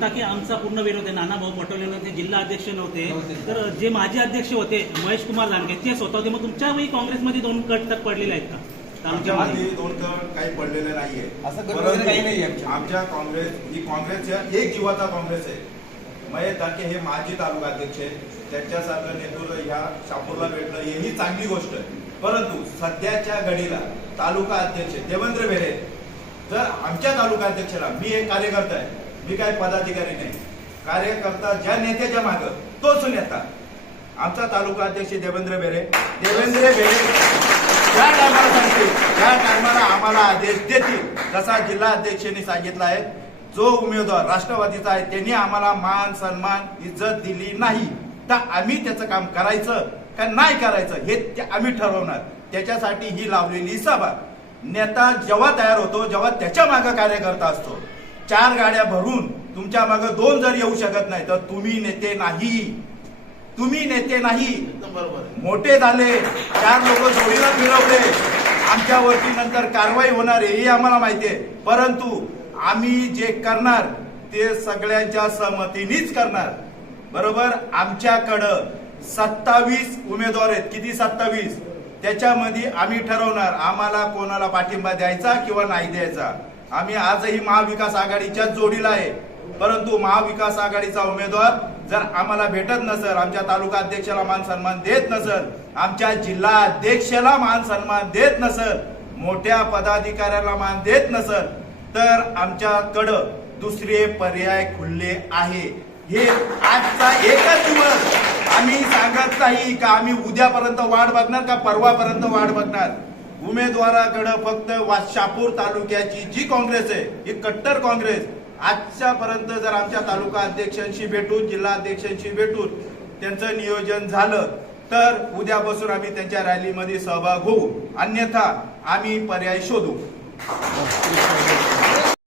म्हणता की आमचा पूर्ण विरोध आहे. नाना भाऊ पटोले ते जिल्हा अध्यक्ष नव्हते. तर जे माजी अध्यक्ष होते महेश कुमार लांडगे ते स्वतः होते. मग तुमच्या वेळी काँग्रेसमध्ये दोन कट तर पडलेले आहेत का? तालुक्यामध्ये आमच्यामध्ये दोन काही पडलेले नाहीये. असं गट वगैरे काही नाहीये परंतु आमच्या. आमच्या काँग्रेस ही काँग्रेसच्या एक जीवाचा काँग्रेस आहे. महेश हे माजी तालुका अध्यक्ष आहे त्यांच्यासारखं नेतृत्व ह्या शापूरला भेटलं ही चांगली गोष्ट आहे. परंतु सध्याच्या घडीला तालुका अध्यक्ष देवेंद्र बेरे जर आमच्या तालुका अध्यक्षाला मी एक कार्यकर्ता आहे मी काय पदाधिकारी नाही. कार्यकर्ता ज्या नेत्याच्या मागं तोच नेता आमचा तालुका अध्यक्ष देवेंद्र बेरे. देवेंद्र बेरे ज्या टायमाला सांगतील त्या टायमाला आम्हाला आदेश देतील जसा जिल्हा अध्यक्षांनी सांगितलं आहे जो उमेदवार राष्ट्रवादीचा आहे त्यांनी आम्हाला मान सन्मान इज्जत दिली नाही. तर आम्ही त्याचं काम करायचं का नाही करायचं हे ते आम्ही ठरवणार. त्याच्यासाठी ही लावलेली सभा. नेता जेव्हा तयार होतो जेव्हा त्याच्यामागे कार्यकर्ता असतो. चार गाड्या भरून तुमच्या मागे दोन जर येऊ शकत नाही तर तुम्ही नेते नाही. तुम्ही नेते नाही. मोठे झाले चार लोक जोडीला फिरवले. आमच्यावरती नंतर कारवाई होणार आहे हे आम्हाला माहिती आहे. परंतु आम्ही जे करणार ते सगळ्यांच्या सहमतीनेच करणार. बरोबर? आमच्याकडं सत्तावीस उमेदवार आहेत. किती सत्तावीस? त्याच्यामध्ये आम्ही ठरवणार आम्हाला कोणाला पाठिंबा द्यायचा किंवा नाही द्यायचा. आम्ही आजही महाविकास आघाडीच्या जोडीला आहे. परंतु महाविकास आघाडीचा उमेदवार जर आम्हाला भेटत नसेल आमच्या तालुका अध्यक्षाला मान सन्मान देत नसेल आमच्या जिल्हा अध्यक्षाला मान सन्मान देत नसेल मोठ्या पदाधिकाऱ्याला मान देत नसेल तर आमच्याकडं दुसरे पर्याय खुलले आहे. हे आजचा एकच दिवस. आम्ही सांगत नाही का आम्ही उद्यापर्यंत वाट बघणार का परवापर्यंत वाट बघणार? उमेदवाराकडं फक्त वा- शापूर तालुक्याची जी काँग्रेस आहे ही कट्टर काँग्रेस आजच्यापर्यंत जर आमच्या तालुका अध्यक्षांशी भेटून जिल्हा अध्यक्षांशी भेटून त्यांचं नियोजन झालं तर उद्यापासून आम्ही त्यांच्या रॅलीमध्ये सहभाग होऊ. अन्यथा आम्ही पर्याय शोधू.